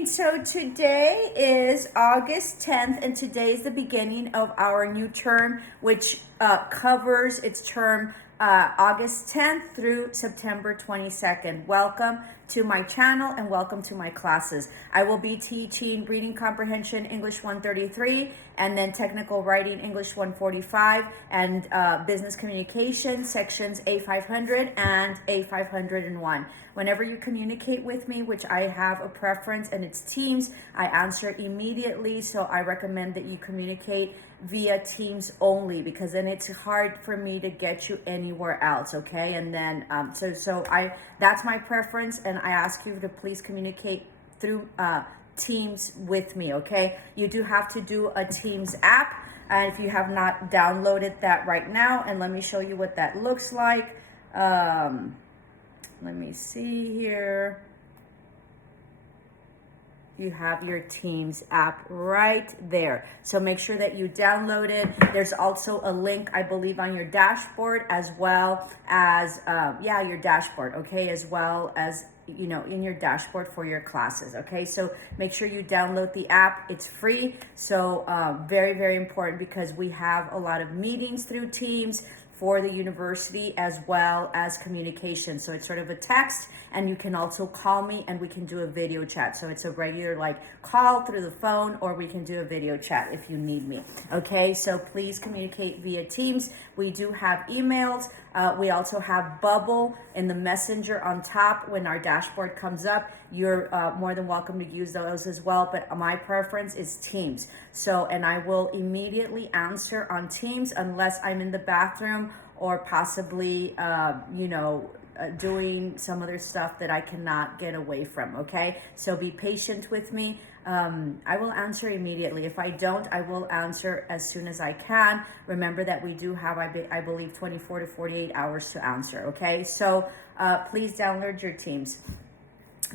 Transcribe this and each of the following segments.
morning. So today is August 10th, and today is the beginning of our new term, which covers its term August 10th through September 22nd. Welcome to my channel and welcome to my classes. I will be teaching reading comprehension English 133, and then technical writing English 145, and business communication sections A500 and A501. Whenever you communicate with me, which I have a preference and it's Teams, I answer immediately. So I recommend that you communicate via Teams only, because then it's hard for me to get you anywhere else. Okay, and then that's my preference, and I ask you to please communicate through Teams with me. Okay, you do have to do a Teams app, and if you have not downloaded that right now, and let me show you what that looks like. Let me see here. You have your Teams app right there. So make sure that you download it. There's also a link, I believe, on your dashboard, as well as, your dashboard, okay, as well as, in your dashboard for your classes, okay? So make sure you download the app. It's free. So very, very important, because we have a lot of meetings through Teams for the university, as well as communication. So it's sort of a text, and you can also call me and we can do a video chat. So it's a regular call through the phone, or we can do a video chat if you need me. Okay, so please communicate via Teams. We do have emails. We also have Bubble in the messenger on top when our dashboard comes up. You're more than welcome to use those as well, but my preference is Teams. So, and I will immediately answer on Teams unless I'm in the bathroom or possibly, doing some other stuff that I cannot get away from, okay? So be patient with me. I will answer immediately. If I don't, I will answer as soon as I can. Remember that we do have, I believe, 24 to 48 hours to answer, okay? So please download your Teams.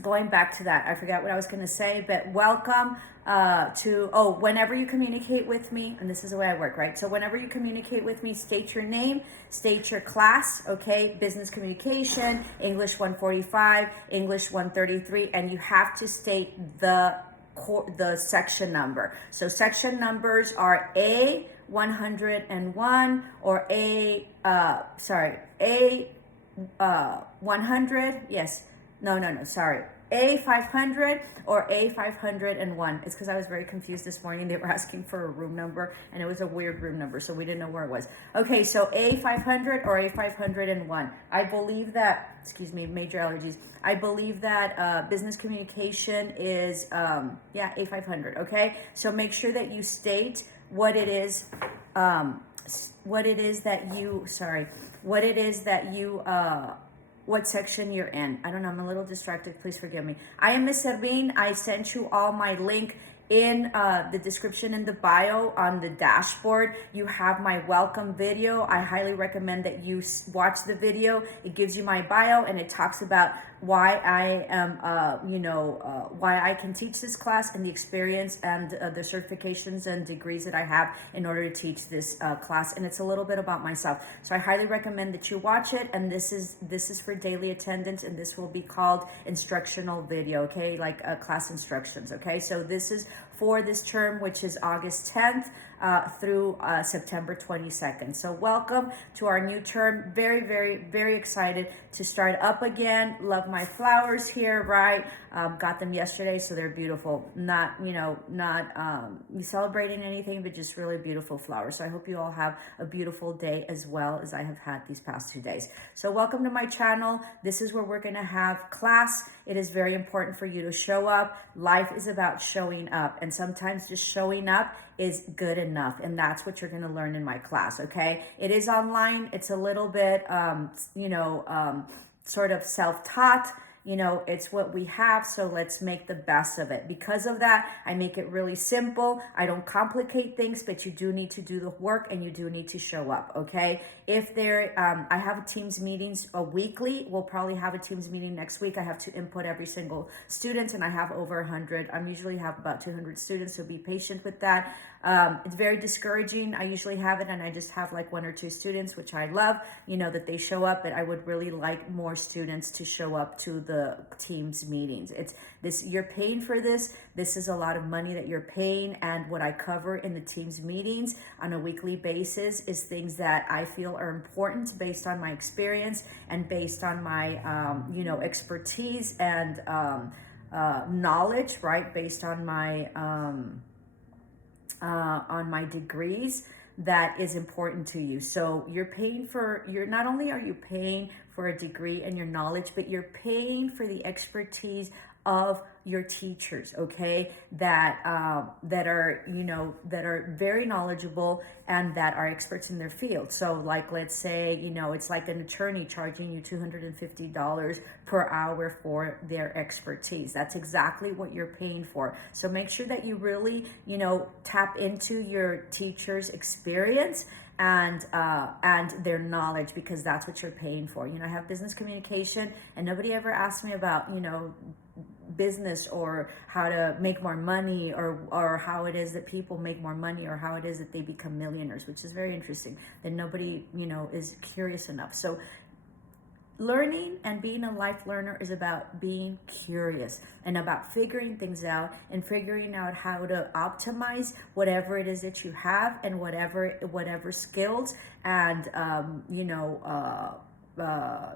Going back to that, I forgot what I was going to say, but welcome whenever you communicate with me, and this is the way I work, right? So whenever you communicate with me, state your name, state your class, okay? Business communication, English 145, English 133, and you have to state the section number. So section numbers are A101 or A100, yes. No, sorry. A500 or A501. It's because I was very confused this morning. They were asking for a room number, and it was a weird room number, so we didn't know where it was. Okay, so A500 or A501. I believe that, major allergies. I believe that business communication is, A500, okay? So make sure that you state what it is what section you're in. I don't know, I'm a little distracted, please forgive me. I am Miss Servin. I sent you all my link in the description in the bio on the dashboard. You have my welcome video. I highly recommend that you watch the video. It gives you my bio, and it talks about why I am, why I can teach this class, and the experience and the certifications and degrees that I have in order to teach this class. And it's a little bit about myself. So I highly recommend that you watch it. And this is for daily attendance, and this will be called instructional video, okay? Like class instructions, okay? So this is for this term, which is August 10th through September 22nd. So welcome to our new term. Very, very, very excited to start up again. Love my flowers here, right? Got them yesterday, so they're beautiful. Not celebrating anything, but just really beautiful flowers. So I hope you all have a beautiful day, as well as I have had these past 2 days. So welcome to my channel. This is where we're going to have class. It is very important for you to show up. Life is about showing up, and sometimes just showing up is good enough, and that's what you're going to learn in my class, okay? It is online. It's a little bit, sort of self-taught. It's what we have, so let's make the best of it. Because of that, I make it really simple. I don't complicate things, but you do need to do the work, and you do need to show up, okay? If I have Teams meetings weekly. We'll probably have a Teams meeting next week. I have to input every single student, and I have over 100. I usually have about 200 students, so be patient with that. It's very discouraging. I usually have it, and I just have like 1 or 2 students, which I love, that they show up, but I would really like more students to show up to the the Teams meetings. It's this, you're paying for this. This is a lot of money that you're paying. And what I cover in the Teams meetings on a weekly basis is things that I feel are important based on my experience and based on my, expertise and knowledge, right? Based on my degrees, that is important to you. So you're not only are you paying for a degree and your knowledge, but you're paying for the expertise of your teachers, okay, that are very knowledgeable and that are experts in their field. So like, let's say, it's like an attorney charging you $250 per hour for their expertise. That's exactly what you're paying for. So make sure that you really, tap into your teacher's experience and their knowledge, because that's what you're paying for. I have business communication, and nobody ever asked me about, business or how to make more money, or how it is that people make more money, or how it is that they become millionaires, which is very interesting. Then nobody, is curious enough. So learning and being a life learner is about being curious and about figuring things out and figuring out how to optimize whatever it is that you have, and whatever skills and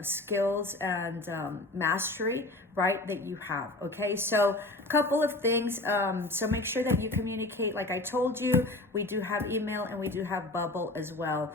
skills and mastery, right, that you have. Okay, so a couple of things. So make sure that you communicate. Like I told you, we do have email and we do have Bubble as well.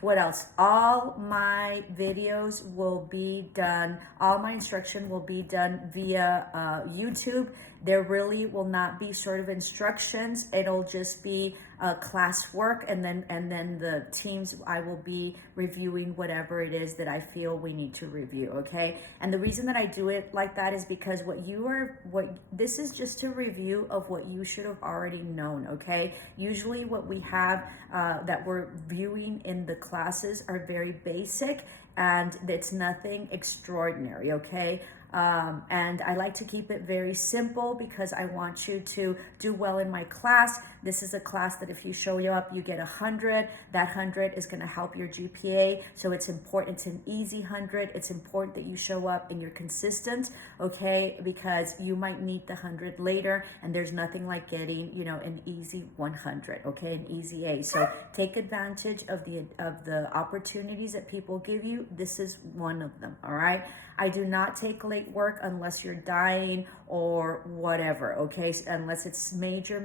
What else? All my videos will be done, all my instruction will be done via YouTube. There really will not be sort of instructions. It'll just be class work, and then the teams, I will be reviewing whatever it is that I feel we need to review, okay? And the reason that I do it like that is because this is just a review of what you should have already known, okay? Usually what we have that we're viewing in the classes are very basic, and it's nothing extraordinary, okay? And I like to keep it very simple because I want you to do well in my class. This is a class that if you show up, you get 100. That 100 is going to help your GPA. So it's important. It's an easy 100. It's important that you show up and you're consistent, okay? Because you might need the 100 later, and there's nothing like getting, an easy 100, okay? An easy A. So take advantage of the opportunities that people give you. This is one of them, all right? I do not take late work unless you're dying or whatever, okay? Unless it's major,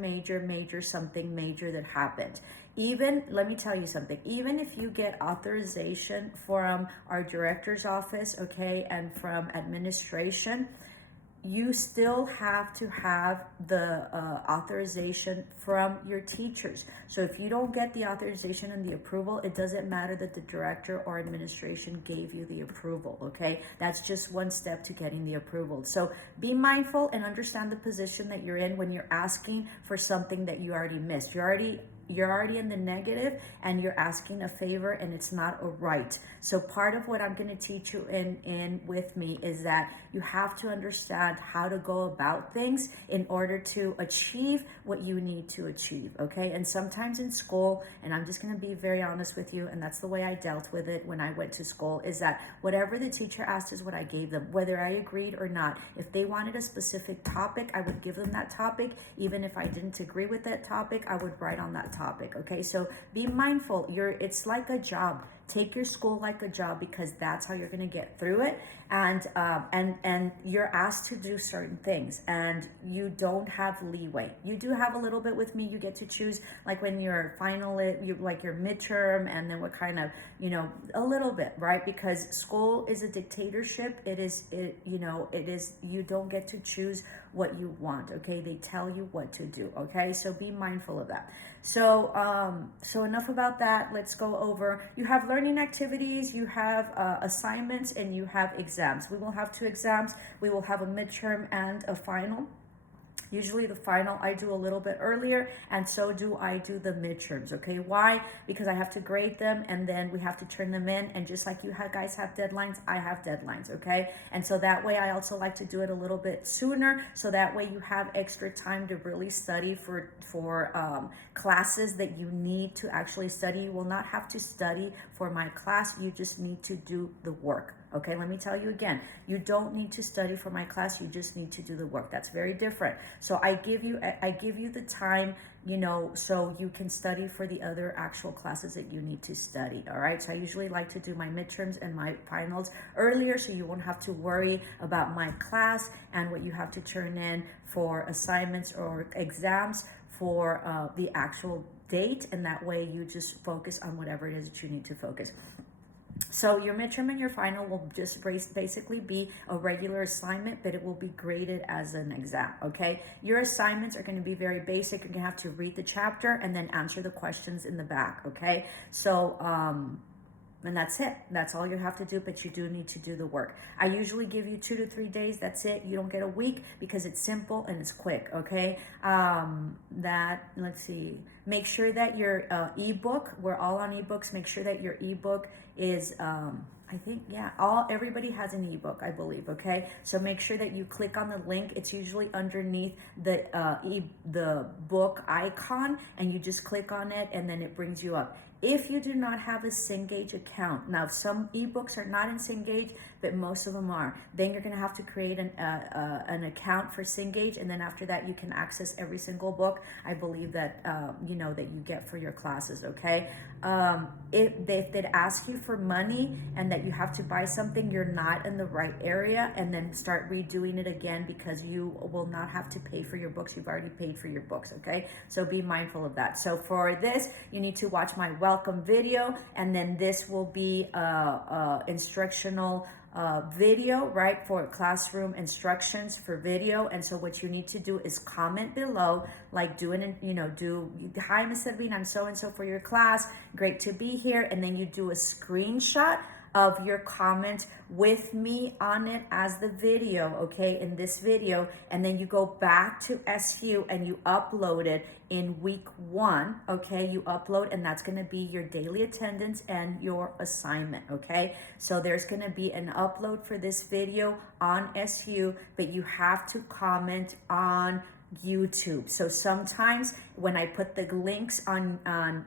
something major that happened. Even, let me tell you something, even if you get authorization from our director's office, okay, and from administration, you still have to have the authorization from your teachers. So if you don't get the authorization and the approval, it doesn't matter that the director or administration gave you the approval, okay? That's just one step to getting the approval. So be mindful and understand the position that you're in when you're asking for something that you already missed. You're already in the negative, and you're asking a favor, and it's not a right. So part of what I'm going to teach you in with me is that you have to understand how to go about things in order to achieve what you need to achieve, okay? And sometimes in school, and I'm just going to be very honest with you, and that's the way I dealt with it when I went to school, is that whatever the teacher asked is what I gave them, whether I agreed or not. If they wanted a specific topic, I would give them that topic. Even if I didn't agree with that topic, I would write on that topic, okay? So be mindful. It's like a job. Take your school like a job, because that's how you're going to get through it. And you're asked to do certain things, and you don't have leeway. You do have a little bit with me. You get to choose, like when you're like your midterm, and then what kind of, a little bit, right? Because school is a dictatorship. You don't get to choose what you want, okay? They tell you what to do, okay? So be mindful of that. So enough about that. Let's go over. You have learning activities, you have assignments, and you have exams. We will have 2 exams. We will have a midterm and a final. Usually the final I do a little bit earlier, and so do I do the midterms, okay? Why? Because I have to grade them, and then we have to turn them in, and just like you guys have deadlines, I have deadlines, okay? And so that way I also like to do it a little bit sooner, so that way you have extra time to really study for classes that you need to actually study. You will not have to study for my class. You just need to do the work. Okay, let me tell you again, you don't need to study for my class, you just need to do the work. That's very different. So I give you the time, so you can study for the other actual classes that you need to study. All right, so I usually like to do my midterms and my finals earlier, so you won't have to worry about my class and what you have to turn in for assignments or exams for the actual date, and that way you just focus on whatever it is that you need to focus. So your midterm and your final will just basically be a regular assignment, but it will be graded as an exam, okay? Your assignments are going to be very basic. You're going to have to read the chapter and then answer the questions in the back, okay? So, and that's it. That's all you have to do, but you do need to do the work. I usually give you 2 to 3 days. That's it. You don't get a week because it's simple and it's quick, okay? Let's see. Make sure that your ebook, we're all on ebooks. Make sure that your ebook is, I think, yeah, everybody has an ebook, I believe, okay? So make sure that you click on the link. It's usually underneath the book icon, and you just click on it, and then it brings you up. If you do not have a Cengage account, now some ebooks are not in Cengage, but most of them are, then you're going to have to create an account for Cengage, and then after that you can access every single book, I believe, that that you get for your classes, okay? If they'd ask you for money and that you have to buy something, you're not in the right area, and then start redoing it again, because you will not have to pay for your books. You've already paid for your books, okay? So be mindful of that. So for this, you need to watch my welcome video, and then this will be instructional video, right, for classroom instructions for video. And so what you need to do is comment below, like hi, Miss Edwin, I'm so and so for your class, great to be here, and then you do a screenshot of your comment with me on it as the video, okay, in this video, and then you go back to SU and you upload it in week 1, okay? You upload, and that's going to be your daily attendance and your assignment, okay? So there's going to be an upload for this video on SU, but you have to comment on YouTube. So sometimes when I put the links on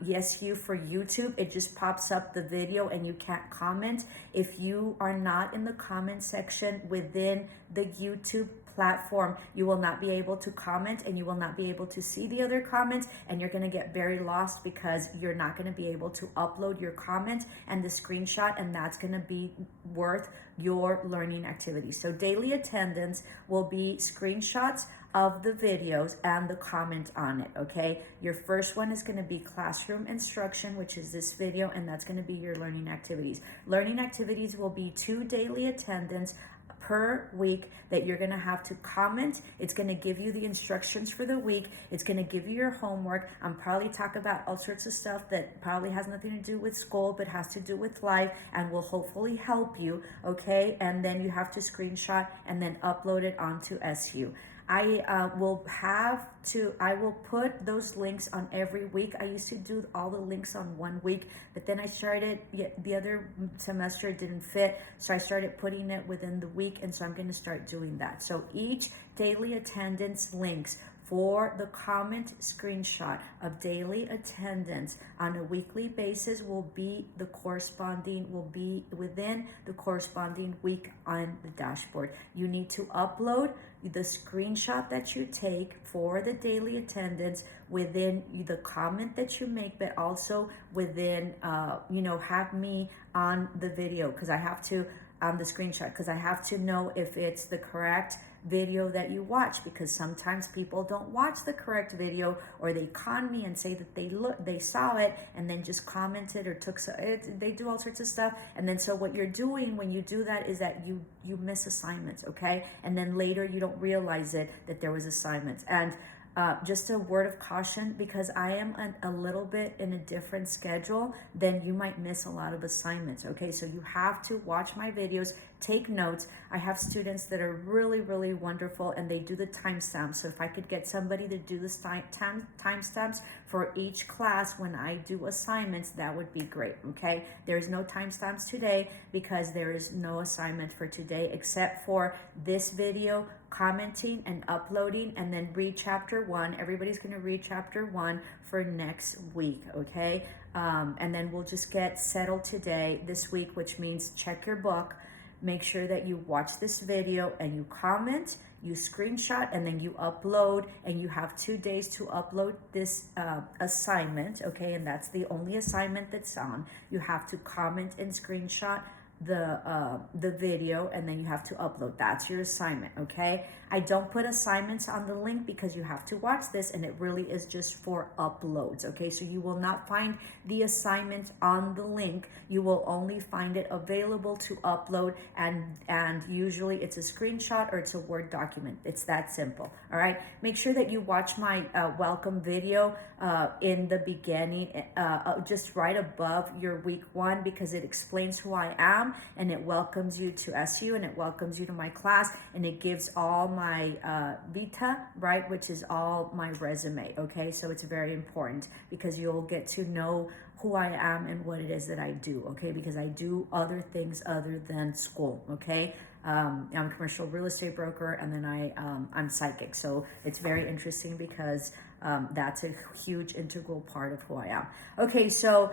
SU for YouTube, it just pops up the video and you can't comment. If you are not in the comment section within the YouTube platform, you will not be able to comment, and you will not be able to see the other comments, and you're going to get very lost because you're not going to be able to upload your comment and the screenshot, and that's going to be worth your learning activity. So daily attendance will be screenshots of the videos and the comment on it, okay? Your first one is going to be classroom instruction, which is this video, and that's going to be your learning activities. Learning activities will be 2 daily attendance per week that you're going to have to comment. It's going to give you the instructions for the week. It's going to give you your homework. I'm probably talk about all sorts of stuff that probably has nothing to do with school, but has to do with life, and will hopefully help you, okay? And then you have to screenshot and then upload it onto SU. I will put those links on every week. I used to do all the links on 1 week, but then I started, the other semester it didn't fit, so I started putting it within the week, and so I'm going to start doing that. So each daily attendance links for the comment screenshot of daily attendance on a weekly basis will be within the corresponding week on the dashboard. You need to upload the screenshot that you take for the daily attendance within the comment that you make, but also within, have me on the video, because I have to, on the screenshot, because I have to know if it's the correct video that you watch, because sometimes people don't watch the correct video, or they con me and say that they saw it and then just commented or they do all sorts of stuff. And then so what you're doing when you do that is that you miss assignments, okay? And then later you don't realize that there was assignments. And just a word of caution, because I am a little bit in a different schedule, then you might miss a lot of assignments, okay? So you have to watch my videos, take notes. I have students that are really, really wonderful, and they do the timestamps. So if I could get somebody to do the timestamps for each class when I do assignments, that would be great, okay? There's no timestamps today because there is no assignment for today except for this video, commenting and uploading, and then read chapter 1. Everybody's going to read chapter 1 for next week, okay? And then we'll just get settled this week, which means check your book, make sure that you watch this video and you comment, you screenshot, and then you upload, and you have 2 days to upload this assignment, okay? And that's the only assignment that's on. You have to comment and screenshot the video, and then you have to upload. That's your assignment, okay? I don't put assignments on the link because you have to watch this, and it really is just for uploads, okay? So you will not find the assignment on the link. You will only find it available to upload, and usually it's a screenshot or it's a Word document. It's that simple, all right? Make sure that you watch my welcome video in the beginning, just right above your week 1, because it explains who I am, and it welcomes you to SU, and it welcomes you to my class, and it gives all my vita, right, which is all my resume, okay? So it's very important because you'll get to know who I am and what it is that I do, okay? Because I do other things other than school, okay? I'm a commercial real estate broker, and then I'm psychic. So it's very interesting because that's a huge integral part of who I am. Okay, so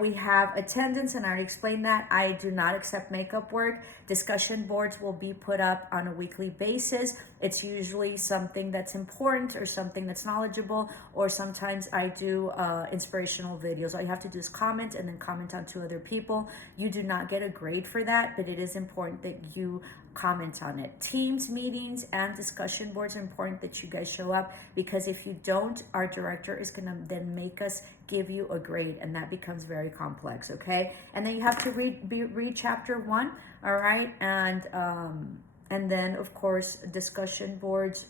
we have attendance, and I already explained that. I do not accept makeup work. Discussion boards will be put up on a weekly basis. It's usually something that's important or something that's knowledgeable, or sometimes I do inspirational videos. All you have to do is comment, and then comment on 2 other people. You do not get a grade for that, but it is important that you comment on it. Teams meetings and discussion boards are important that you guys show up, because if you don't, our director is going to then make us give you a grade, and that becomes very complex, okay? And then you have to read chapter 1, all right? And then of course discussion boards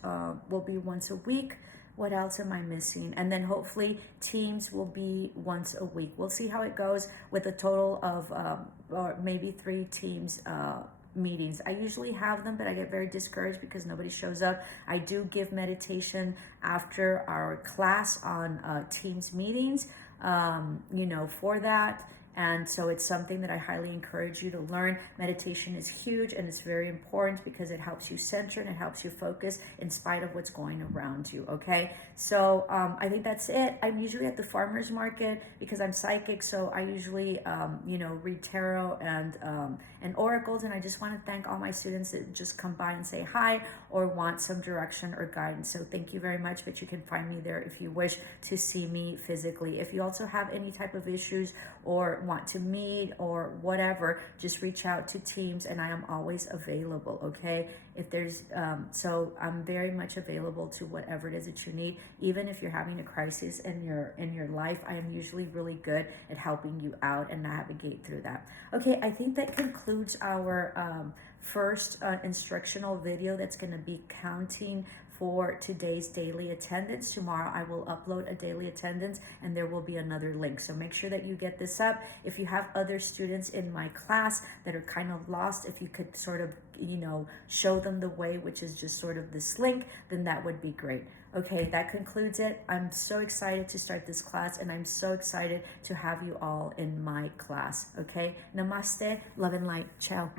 will be once a week. What else am I missing? And then hopefully teams will be once a week. We'll see how it goes with a total of or maybe 3 teams meetings. I usually have them, but I get very discouraged because nobody shows up. I do give meditation after our class on teams meetings, for that. And so it's something that I highly encourage you to learn. Meditation is huge, and it's very important because it helps you center and it helps you focus in spite of what's going around you, okay? So I think that's it. I'm usually at the farmer's market because I'm psychic, so I usually, read tarot and oracles, and I just want to thank all my students that just come by and say hi or want some direction or guidance. So thank you very much, but you can find me there if you wish to see me physically. If you also have any type of issues or want to meet or whatever, just reach out to teams, and I am always available, okay? If there's so I'm very much available to whatever it is that you need. Even if you're having a crisis in your life, I am usually really good at helping you out and navigate through that. Okay, I think that concludes our first instructional video that's going to be counting for today's daily attendance. Tomorrow I will upload a daily attendance, and there will be another link. So make sure that you get this up. If you have other students in my class that are kind of lost, if you could sort of, show them the way, which is just sort of this link, then that would be great. Okay, that concludes it. I'm so excited to start this class, and I'm so excited to have you all in my class. Okay, namaste, love and light, ciao.